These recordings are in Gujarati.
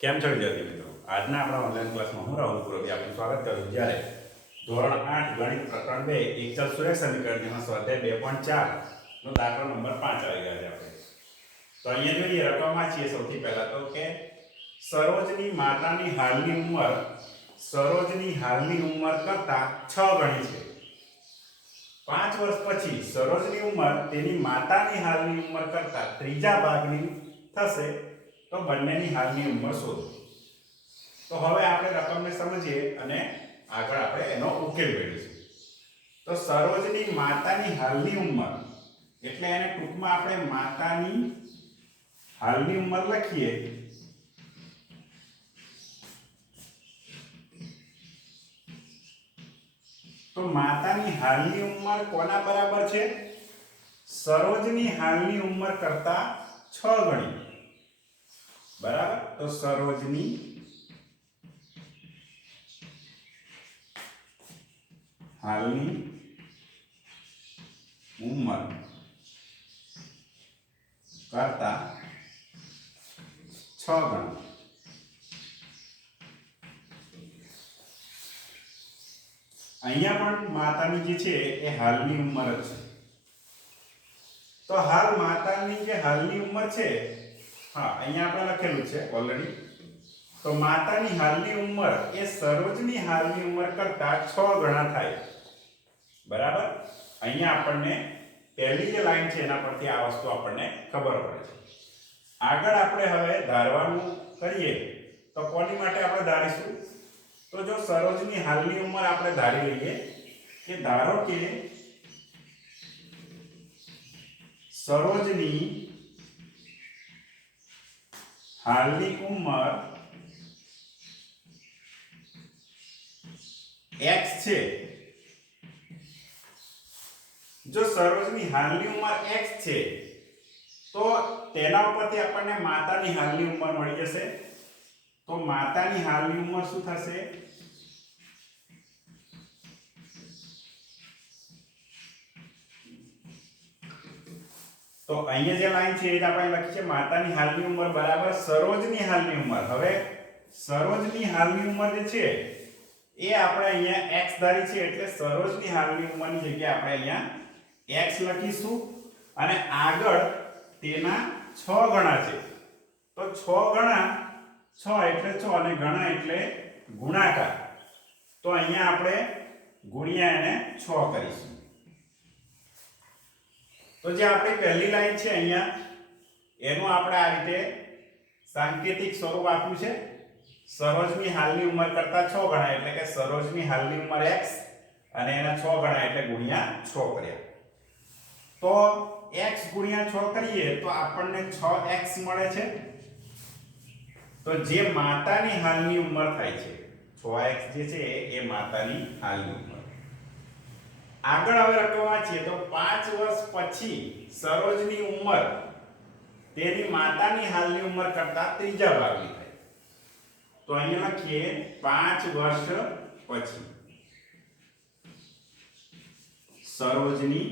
કેમ છો વિદ્યાર્થી મિત્રો? આજના આપણા ઓનલાઈન ક્લાસમાં હું રાહુલ પુરોહિતે આપનું સ્વાગત કરું. જ્યારે ધોરણ 8 ગણિત પ્રકરણ 2 એકચલ સુરેખ સમીકરણમાં સ્વાધ્યાય 2.4 નો દાખલો નંબર 5 આવી ગયા છે આપણે. તો અહીંયા જોઈએ રકમ વાંચીએ સૌથી પહેલા તો કે સરોજની માતાની હાલની ઉંમર કરતા 6 ગણી છે. 5 વર્ષ પછી સરોજની ઉંમર તેની માતાની હાલની ઉંમર કરતા ત્રીજા ભાગની થશે. તો બંનેની હાલની ઉંમર શોધો. તો હવે આપણે રકમને સમજીએ અને આગળ આપણે એનો ઉકેલ મેળવીશું. તો સરોજની માતાની હાલની ઉંમર એટલે એને ટૂંકમાં આપણે માતાની હાલની ઉંમર લખીએ. તો માતાની હાલની ઉંમર કોના બરાબર છે? સરોજની હાલની ઉંમર કરતા 6 ગણી. બરાબર. તો સરોજની હાલની ઉંમર કરતા 6 ગણી. અહીંયા પણ માતાની જે છે એ હાલની ઉંમર જ છે. તો હાલ માતાની જે હાલની ઉંમર છે, હા અહીંયા આપણે લખેલું છે ઓલરેડી. તો માતાની હાલની ઉંમર એ સરોજની હાલની ઉંમર કરતા 6 ગણા થાય. બરાબર. અહીંયા આપણને પહેલી જે લાઈન છે એના પરથી આ વસ્તુ આપણને ખબર પડે છે. આગળ આપણે હવે ધારવાનું કરીએ તો કોની માટે આપણે ધારીશું? તો જો સરોજની હાલની ઉંમર આપણે ધારી લઈએ કે ધારો કે સરોજની હાલની ઉંમર x છે. જો સરોજની હાલની ઉંમર x છે તો તેના ઉપરથી આપણને માતાની હાલની ઉંમર મળી જશે. તો માતાની હાલની ઉંમર શું થશે? તો અહીંયા જે લાઈન છે એ જ આપણે લખી છે માતાની હાલની ઉંમર બરાબર સરોજની હાલની ઉંમર. હવે સરોજની હાલની ઉંમર જે છે એ આપણે અહીંયા x ધારી છે એટલે સરોજની હાલની ઉંમરની જગ્યાએ આપણે અહીંયા x લખીશું અને આગળ તેના 6 ગણા છે. તો 6 ગણા 6 એટલે 6 અને ગણા એટલે ગુણાકાર. તો અહીંયા આપણે ગુણ્યા એને 6 કરીશું. તો જે આપણી પહેલી લાઈન છે અહીંયા એનું આપણે આ રીતે સાંકેતિક સ્વરૂપ આપ્યું છે. સરોજની હાલની ઉંમર કરતા 6 ગણા એટલે કે સરોજની હાલની ઉંમર x અને એના 6 ગણા એટલે ગુણ્યા 6 કર્યા. તો x ગુણ્યા 6 કરીએ તો આપણને 6x મળે છે. તો જે માતાની હાલની ઉંમર થાય છે 6x જે છે એ માતાની હાલની ઉંમર. આગળ હવે રકમ વાંચીએ તો 5 વર્ષ પછી સરોજની ઉંમર તેની માતાની હાલની ઉંમર કરતા ત્રીજા ભાગની થાય. તો અહીંયા લખીએ 5 વર્ષ પછી સરોજની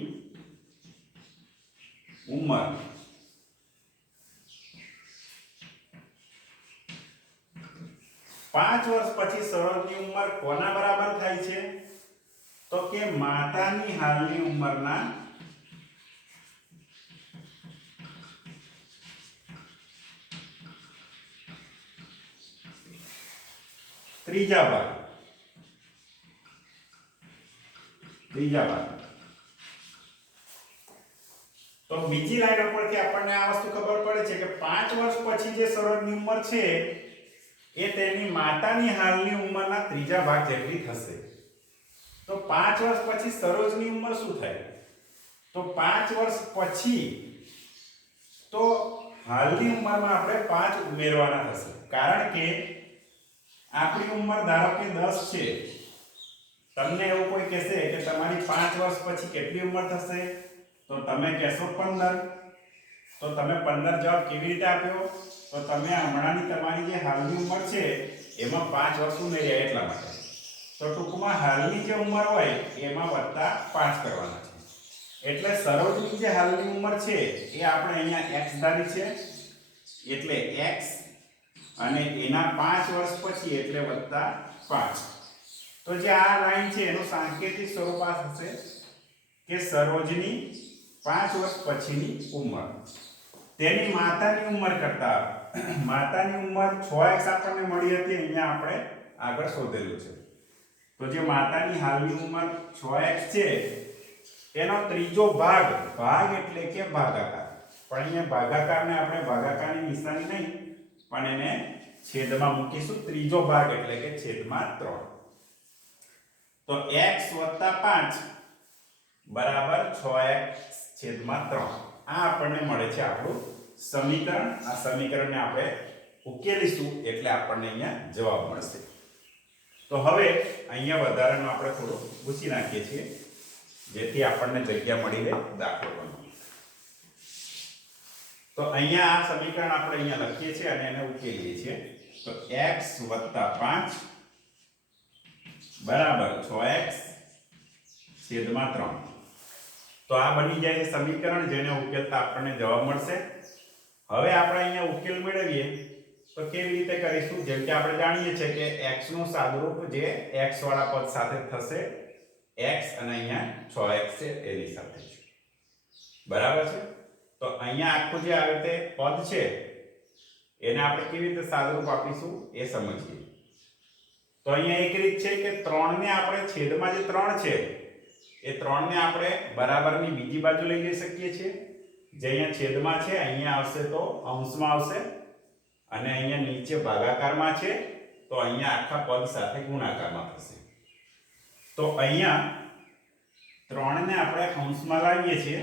ઉંમર પાંચ વર્ષ પછી સરોજની ઉંમર કોના બરાબર થાય છે? તો કે માતાની હાલની ઉંમરના ત્રીજા ભાગ. તો બીજી લાઈન ઉપરથી આપણને આ વસ્તુ ખબર પડે છે કે 5 વર્ષ પછી જે સરોજની ઉંમર છે એ તેની માતાની હાલની ઉંમરના ત્રીજા ભાગ જેટલી થશે. તો 5 વર્ષ પછી સરોજની ઉંમર શું થાય? તો 5 વર્ષ પછી તો હાલની ઉંમરમાં આપણે 5 ઉમેરવાના થશે. કારણ કે આપણી ઉંમર ધારો કે 10 છે. તમને એવું કોઈ કહેશે કે તમારી 5 વર્ષ પછી કેટલી ઉંમર થશે? તો તમે કહેશો 15. તો તમે 15 જવાબ કેવી રીતે આપ્યો? તો તમે હમણાંની તમારી જે હાલની ઉંમર છે એમાં 5 વર્ષ ઉમેર્યા એટલા માટે. તો ટૂંકમાં હાલની જે ઉંમર હોય એમાં વત્તા 5 કરવાના છે. એટલે સરોજની જે હાલની ઉંમર છે એ આપણે અહીંયા x ધારી છે એટલે x અને એના 5 વર્ષ પછી એટલે +5. તો જે આ લાઈન છે એનું સાંકેતિક સ્વરૂપ આ થશે કે સરોજની 5 વર્ષ પછીની ઉંમર તેની માતાની ઉંમર કરતા માતાની ઉંમર 6x આપણને મળી હતી, અહીંયા આપણે આગળ શોધેલું છે. તો જે માતાની હાલની ઉંમર 6x છે એનો ત્રીજો ભાગ, ભાગ એટલે કે ભાગાકાર, પણ અહીંયા ભાગાકારને આપણે ભાગાકારની નિશાની નહીં પણ એને છેદમાં મૂકીશું. ત્રીજો ભાગ એટલે કે છેદમાં 3. તો x + 5 બરાબર 6x/3. આ આપણને મળે છે આપણું સમીકરણ. આ સમીકરણને આપણે ઉકેલીશું એટલે આપણને અહીંયા જવાબ મળશે. તો હવે અહીંયા વધારાનું આપણે થોડું પૂછી નાખીએ છીએ જેથી આપણને જગ્યા મળી રહે દાખલો ગણવાનો. તો અહીંયા આ સમીકરણ આપણે અહીંયા લખીએ છીએ અને એને ઉકેલીએ છીએ. તો x + 5 બરાબર 6x/3. તો આ બની જાય છે સમીકરણ, જેને ઉકેલતા આપણને જવાબ મળશે. હવે આપણે અહીંયા ઉકેલ મેળવીએ તો કેવી રીતે કરીશું? જેમ કે આપણે જાણીએ છીએ કે x નું સાદુરૂપ જે x વાળા પદ સાથે થશે, x અને અહીંયા 6x છે એની સાથે, બરાબર છે. તો અહીંયા આખું જે આ રીતે પદ છે એને આપણે કેવી રીતે સાદુરૂપ આપીશું એ સમજીએ. તો અહીંયા એક રીત છે કે 3 ને આપણે છેદમાં જે 3 છે એ 3 ને આપણે બરાબરની બીજી બાજુ લઈ જઈ શકીએ છીએ. જે અહીંયા છેદમાં છે અહીંયા આવશે તો અંશમાં આવશે, અને અહીંયા નીચે ભાગાકારમાં છે તો અહીંયા આખા પદ સાથે ગુણાકારમાં થશે. તો અહીંયા 3 ને આપણે અંશમાં લાવીએ છીએ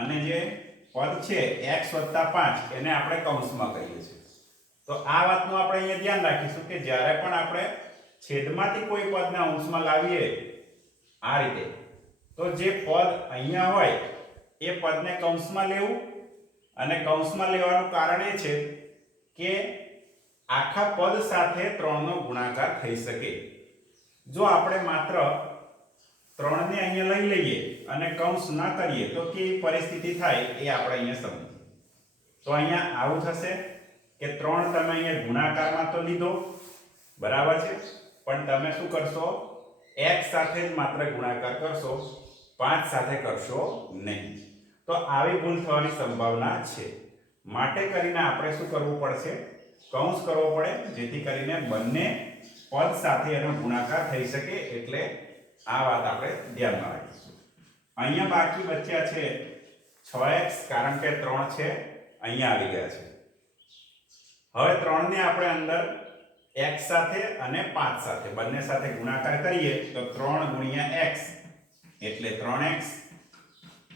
અને જે પદ છે x + 5 એને આપણે કૌંસમાં કરીએ છીએ. તો આ વાતનું આપણે અહીંયા ધ્યાન રાખીશું કે જ્યારે પણ આપણે છેદમાંથી કોઈ પદને અંશમાં લાવીએ આ રીતે, તો જે પદ અહીંયા હોય એ પદને કૌંસમાં લેવું, અને કૌંસમાં લેવાનું કારણ એ છે કે આખા પદ સાથે 3 નો ગુણાકાર થઈ શકે. જો આપણે માત્ર 3 ને અહીંયા લઈ લઈએ અને કૌંસ ના કરીએ તો કેવી પરિસ્થિતિ થાય એ આપણે અહીંયા સમજીએ. તો અહીંયા આવું થશે કે 3 તમે અહીંયા ગુણાકારમાં તો લીધો, બરાબર છે, પણ તમે શું કરશો? x સાથે જ માત્ર ગુણાકાર કરશો, 5 સાથે કરશો નહીં. તો આવી ભૂલ થવાની સંભાવના છે. માટે કરીને આપણે શું કરવું પડશે? કૌંસ કરવો પડે, જેથી કરીને બંને પદ સાથે એનો ગુણાકાર થઈ શકે. એટલે આ વાત આપણે ધ્યાનમાં રાખીશું. અહીંયા બાકી બચ્યા છે 6x, કારણ કે 3 છે અહીંયા આવી ગયા છે. હવે 3 ને આપણે અંદર x સાથે અને 5 સાથે બંને સાથે ગુણાકાર કરીએ તો 3 × x એટલે 3x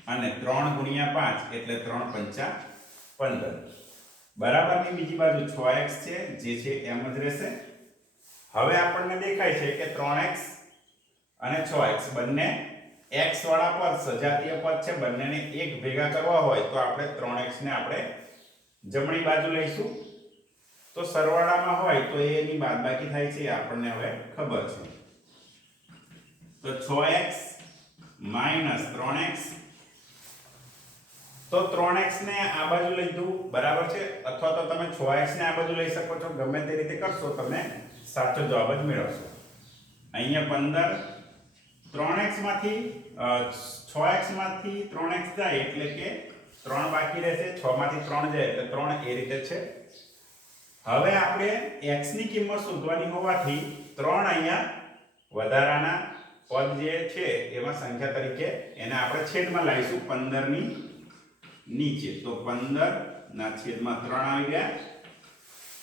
અને 3 × 5 એટલે 3 × 5 15. બરાબરની બીજી બાજુ 6x છે જે છે એમ જ રહેશે. હવે આપણને દેખાય છે કે 3x અને 6x બંને x વાળા પદ સજાતીય પદ છે, બંનેને એક ભેગા કરવા હોય તો આપણે 3x ને આપણે જમણી બાજુ લઈશું. તો સરવાળામાં હોય તો એની બાદબાકી થાય છે, આપણને હવે ખબર છે. તો 6x - 3x, તો 3x ને આ બાજુ લીધું, બરાબર છે, અથવા તો તમે 6x ને આ બાજુ લઈ શકો છો. ગમે તે રીતે કરશો તમે સાચો જવાબ જ મેળવશો. અહીંયા 15, 3x માંથી 6x માંથી 3x જાય એટલે કે 3 બાકી રહેશે, 6 માંથી 3 જાય એટલે 3, એ રીતે છે. હવે આપણે x ની કિંમત શોધવાની હોવાથી 3 અહીંયા વધારાના પદ જે છે એમાં સંખ્યા તરીકે એને આપણે છેદમાં લાવીશું 15 ની નીચે. તો 15/3 આવી ગયા.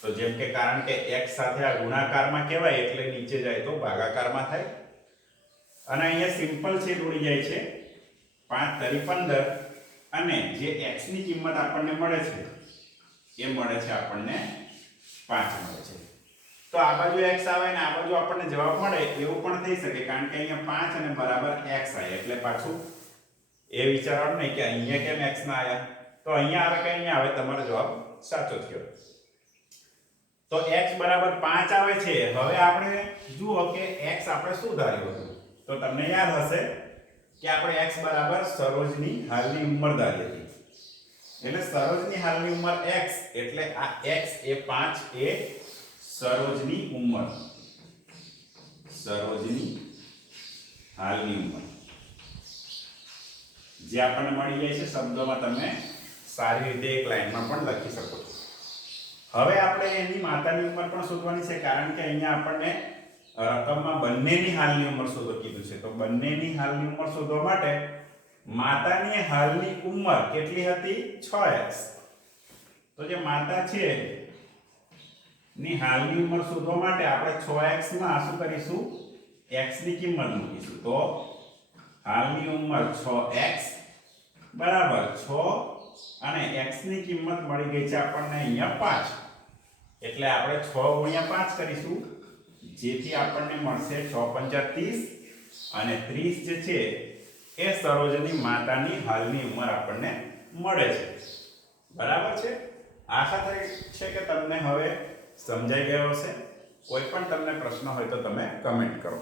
તો જેમ કે કારણ કે x સાથે આ ગુણાકારમાં કહેવાય એટલે નીચે જાય તો ભાગાકારમાં થાય, અને અહીંયા સિમ્પલ છેદ ઉડી જાય છે. 5 × 15 અને જે x ની કિંમત આપણને મળે છે એ મળે છે આપણને 5 મળે છે. તો આ બાજુ x આવે ને આ બાજુ આપણને જવાબ મળે એવું પણ થઈ શકે, કારણ કે અહીંયા 5 અને બરાબર x આવે એટલે પાછું એ વિચારવાનું નહીં કે અહીંયા કેમ x ના આયા. તો અહીંયા આવે કે અહીંયા આવે, તમારો જવાબ સાચો થયો. તો x બરાબર 5 આવે છે. હવે આપણે જુઓ કે x આપણે શું ધાર્યું હતું. તો તમને યાદ હશે કે આપણે x બરાબર સરોજની હાલની ઉંમર ધારી હતી. એટલે સરોજની હાલની ઉંમર x એટલે આ x એ 5 એ સરોજની ઉંમર, સરોજની હાલની ઉંમર જે આપણને મળી જાય છે શબ્દોમાં તમે સારી રીતે એક લાઈનમાં પણ લખી શકો છો. હવે આપણે એની માતાની ઉંમર પણ શોધવાની છે કારણ કે અહીંયા આપણને રકમમાં બંનેની હાલની ઉંમર શોધો કીધું છે. તો બંનેની હાલની ઉંમર શોધવા માટે માતાની હાલની ઉંમર કેટલી હતી 6x. તો જે માતા છે ની હાલની ઉંમર શોધવા માટે આપણે 6x માં શું કરીશું x ની કિંમત મૂકીશું. તો હાલની ઉંમર 6x બરાબર 6 અને x ની કિંમત મળી ગઈ છે આપણને અહીંયા 5 એટલે આપણે 6 ગુણ્યા 5 કરીશું જેથી આપણને મળશે 6 પંચા 30 અને 30 જે છે એ સરોજની માતાની હાલની ઉંમર આપણને મળે છે. બરાબર છે. આશા થાય છે કે તમને હવે સમજાઈ ગયો હશે. કોઈ પણ તમને પ્રશ્ન હોય તો તમે કમેન્ટ કરો.